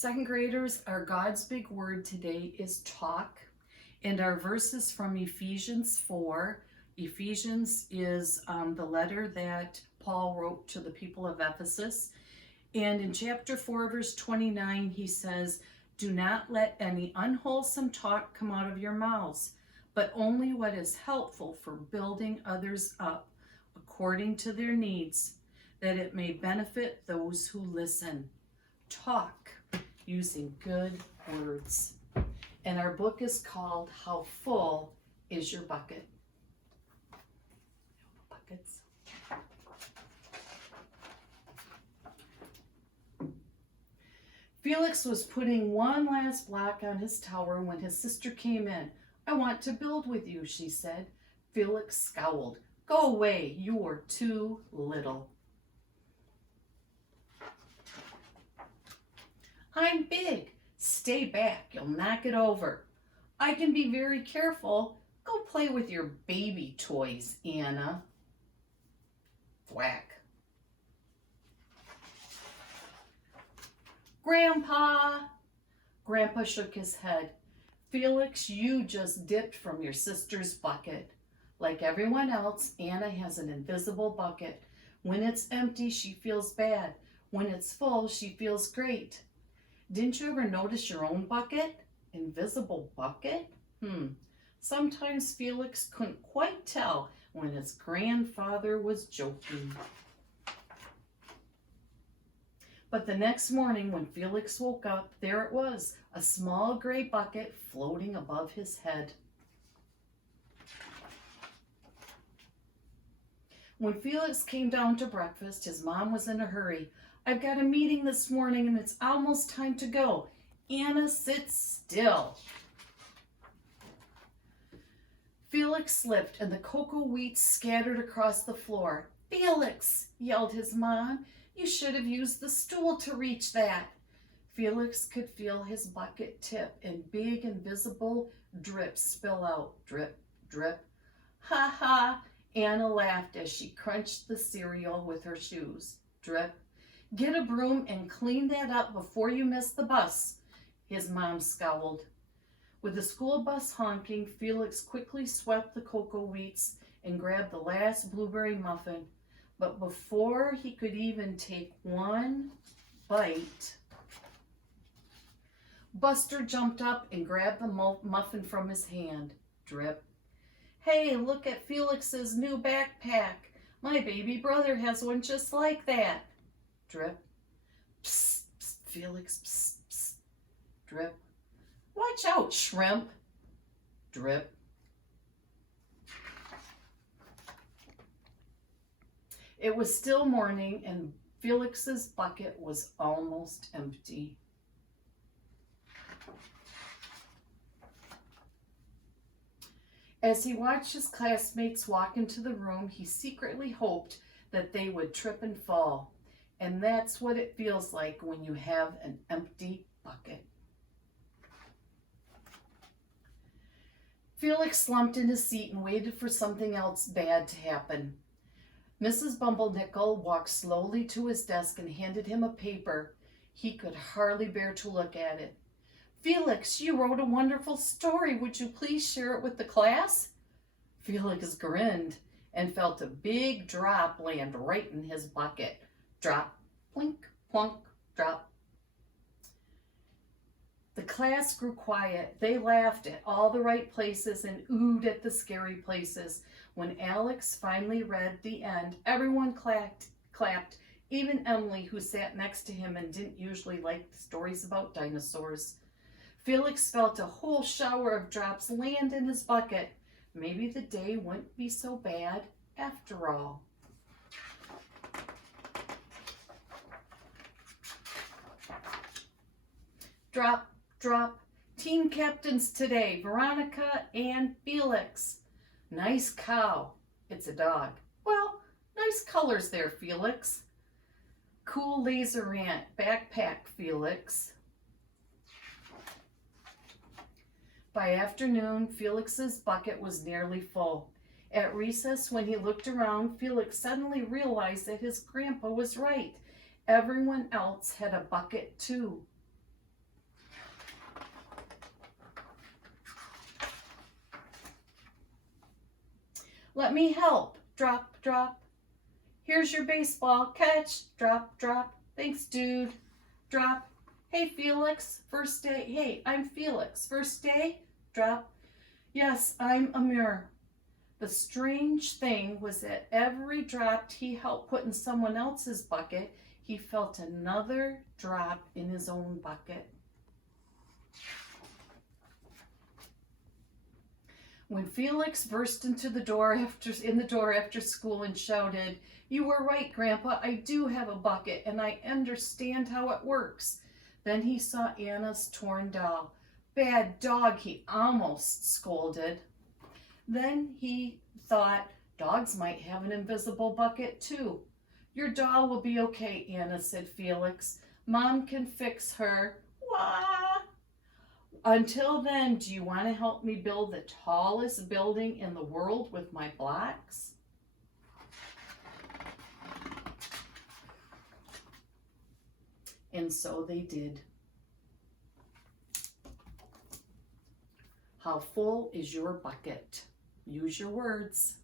Second graders, our God's big word today is talk, and our verse is from Ephesians 4. Ephesians is the letter that Paul wrote to the people of Ephesus. And in chapter 4, verse 29, he says, "Do not let any unwholesome talk come out of your mouths, but only what is helpful for building others up according to their needs, that it may benefit those who listen." Talk using good words. And our book is called How Full is Your Bucket? Buckets. Felix was putting one last block on his tower when his sister came in. "I want to build with you," she said. Felix scowled. "Go away, you are too little." "I'm big. Stay back, you'll knock it over." "I can be very careful. Go play with your baby toys, Anna." Thwack. "Grandpa!" Grandpa shook his head. "Felix, you just dipped from your sister's bucket. Like everyone else, Anna has an invisible bucket. When it's empty, she feels bad. When it's full, she feels great. Didn't you ever notice your own bucket? Invisible bucket? Sometimes Felix couldn't quite tell when his grandfather was joking. But the next morning when Felix woke up, there it was, a small gray bucket floating above his head. When Felix came down to breakfast, his mom was in a hurry. "I've got a meeting this morning and it's almost time to go. Anna, sit still." Felix slipped and the cocoa wheat scattered across the floor. "Felix," yelled his mom, "you should have used the stool to reach that." Felix could feel his bucket tip and big invisible drips spill out. Drip, drip. "Ha ha," Anna laughed as she crunched the cereal with her shoes. Drip. "Get a broom and clean that up before you miss the bus," his mom scowled. With the school bus honking, Felix quickly swept the cocoa wheats and grabbed the last blueberry muffin. But before he could even take one bite, Buster jumped up and grabbed the muffin from his hand. Drip. "Hey, look at Felix's new backpack. My baby brother has one just like that." Drip. "Psst, psst, Felix, psst, psst." Drip. "Watch out, shrimp." Drip. It was still morning and Felix's bucket was almost empty. As he watched his classmates walk into the room, he secretly hoped that they would trip and fall. And that's what it feels like when you have an empty bucket. Felix slumped in his seat and waited for something else bad to happen. Mrs. Bumblenickel walked slowly to his desk and handed him a paper. He could hardly bear to look at it. "Felix, you wrote a wonderful story. Would you please share it with the class?" Felix grinned and felt a big drop land right in his bucket. Drop, plink, plunk, drop. The class grew quiet. They laughed at all the right places and oohed at the scary places. When Alex finally read the end, everyone clapped, even Emily, who sat next to him and didn't usually like stories about dinosaurs. Felix felt a whole shower of drops land in his bucket. Maybe the day wouldn't be so bad after all. Drop, drop. Team captains today, Veronica and Felix. Nice cow. It's a dog. Well, nice colors there, Felix. Cool laser ant backpack, Felix. By afternoon, Felix's bucket was nearly full. At recess, when he looked around, Felix suddenly realized that his grandpa was right. Everyone else had a bucket too. Let me help. Drop, drop. Here's your baseball. Catch. Drop, drop. Thanks, dude. Drop. Hey, Felix. First day. Hey, I'm Felix. First day. Drop. Yes, I'm Amir. The strange thing was that every drop he helped put in someone else's bucket, he felt another drop in his own bucket. When Felix burst into the door after school and shouted, "You were right, Grandpa, I do have a bucket and I understand how it works." Then he saw Anna's torn doll. "Bad dog," he almost scolded. Then he thought dogs might have an invisible bucket too. "Your doll will be okay, Anna," said Felix. "Mom can fix her." Wah! "Until then, do you want to help me build the tallest building in the world with my blocks?" And so they did. How full is your bucket? Use your words.